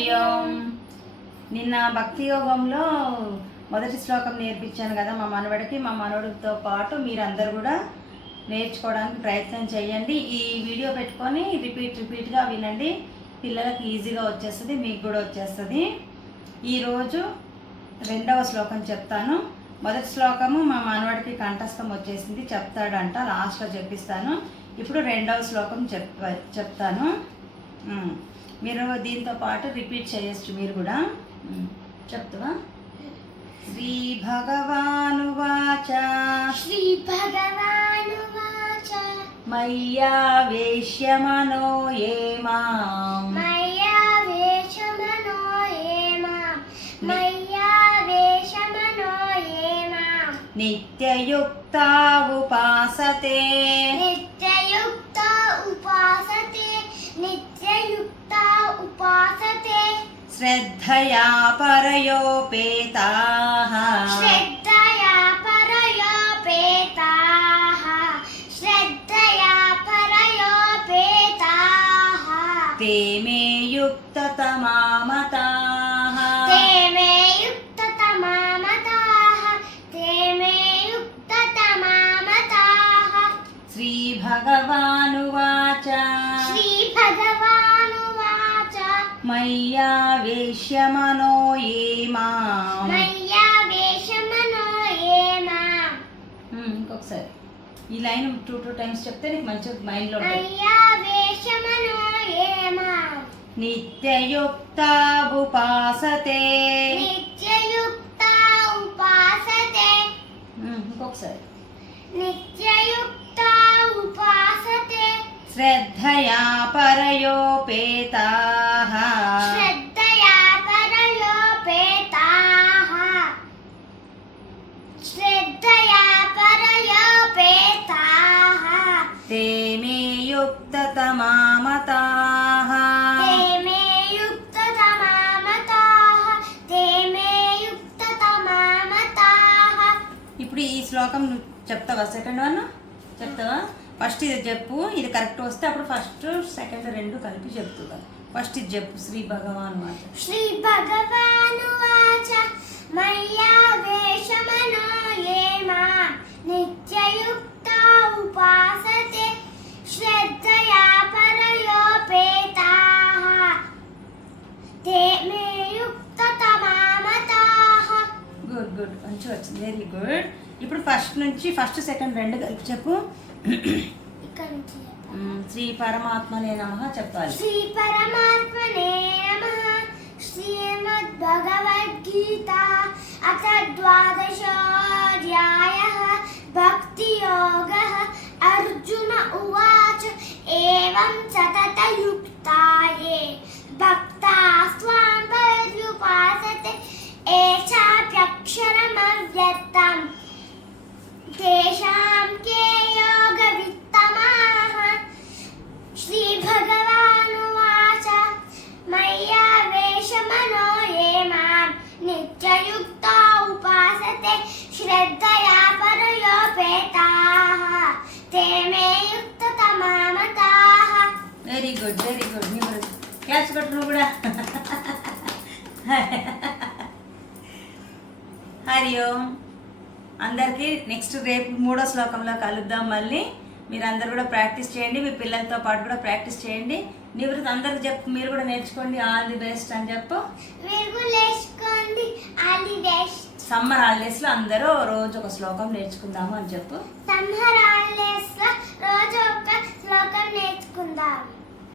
హరి ఓం. నిన్న భక్తి యోగంలో మొదటి శ్లోకం నేర్పించాను కదా మా మనవడికి. మా మనవడితో పాటు మీరందరూ కూడా నేర్చుకోవడానికి ప్రయత్నం చేయండి. ఈ వీడియో పెట్టుకొని రిపీట్గా వినండి. పిల్లలకు ఈజీగా వచ్చేస్తుంది, మీకు కూడా వచ్చేస్తుంది. ఈరోజు రెండవ శ్లోకం చెప్తాను. మొదటి శ్లోకము మా మనవడికి కంఠస్థం వచ్చేసింది, చెప్తాడంట, లాస్ట్లో చెప్పిస్తాను. ఇప్పుడు రెండవ శ్లోకం చెప్తాను. మీరు దీంతో పాటు రిపీట్ చేయొచ్చు మీరు కూడా. చెప్తావా? శ్రీ భగవానువాచ శ్రీ భగవానువాచ మయ్యావేశ్య మనో ఏ మాం మయ్యావేశ మనో ఏ మాం మయ్యావేశ మనో ఏ మాం నిత్యయుక్తా ఉపాసతే నిత్యయుక్త ఉపాసతే నిత్యయుక్త ఉపాసతే శ్రద్ధయా పరయోపేతాః శ్రద్ధయా పరయోపేతాః శ్రద్ధయా పరయోపేతాః ते मे युक्ततमा मताः ते मे युक्ततमा मताः ते मे युक्ततमा मताः श्रीभगवानुवाच श्रीभगवानुवाच मय्यावेश्य मनो ये माम् मय्यावेश मनो ये माम् ఇంకొకసారి ఈ లైన్ 2 టైమ్స్ చెప్తే నీకు మంచిగా మైండ్లో ఉంటుంది. मय्यावेश मनो ये माम् నిత్యయుక్తా ఉపాసతే नित्ययुक्ता उपासते ఇంకొకసారి नित्ययुक्ता उपासते శ్రద్ధయా పరయోపేతాః श्रद्धया परयोपेताः श्रद्धया परयोपेताः ते मे युक्ततमा मताः ते मे युक्ततमा मताः ते मे युक्ततमा मताः ఇప్పుడు ఈ శ్లోకం నువ్వు చెప్తావా? సెకండ్ వన్ చెప్తావా? ఫస్ట్ ఇది చెప్పు, ఇది కరెక్ట్ వస్తే అప్పుడు ఫస్ట్ సెకండ్ రెండు కలిపి చెప్తుందా. ఫస్ట్ ఇది చెప్పు. శ్రీ భగవాన్ మాట. श्री भगवानुवाच मय्यावेश मनो ये माम् नित्ययुक्ता उपासते श्रद्धया परयोपेताः ते मे युक्ततमा मताः గుడ్ గుడ్, మంచిగా వచ్చింది, వెరీ గుడ్. ఇప్పుడు ఫస్ట్ నుంచి ఫస్ట్ సెకండ్ రెండు కలిపి చెప్పు. శ్రీ పరమాత్మనే నమః చెప్పాలి. श्री परमात्मने नमः श्रीमद्भगवद्गीता अथ द्वादशोऽध्यायः भक्तियोगः अर्जुन उवाच एवं सततयुक्ता ये भक्तास्त्वां पर्युपासते एषाप्यक्षरमव्यक्तम् तेषां के योगवित्तमाः श्रीभगवानुवाच मय्यावेश मनो ये माम् नित्ययुक्ता उपासते श्रद्धया परयोपेताः ते मे युक्ततमा मताः వెరీ గుడ్, వెరీ గుడ్. నీ కూడా క్లాస్ కొట్టు నువ్వు కూడా. హరి ఓం. అందరికీ నెక్స్ట్ రేపు 3వ శ్లోకంలో కలుద్దాం. మళ్ళీ మీరు అందరు కూడా ప్రాక్టీస్ చేయండి, మీ పిల్లలతో పాటు కూడా ప్రాక్టీస్ చేయండి. నివృత్తి అందరికి చెప్పు, మీరు కూడా నేర్చుకోండి. ఆల్ ది బెస్ట్ అని చెప్పు. మీరు లేచుకోండి. All the best. సమ్మర్ హాలిడేస్లో అందరూ రోజు ఒక శ్లోకం నేర్చుకుందాము అని చెప్పు. సమ్మర్ హాలిడేస్ లో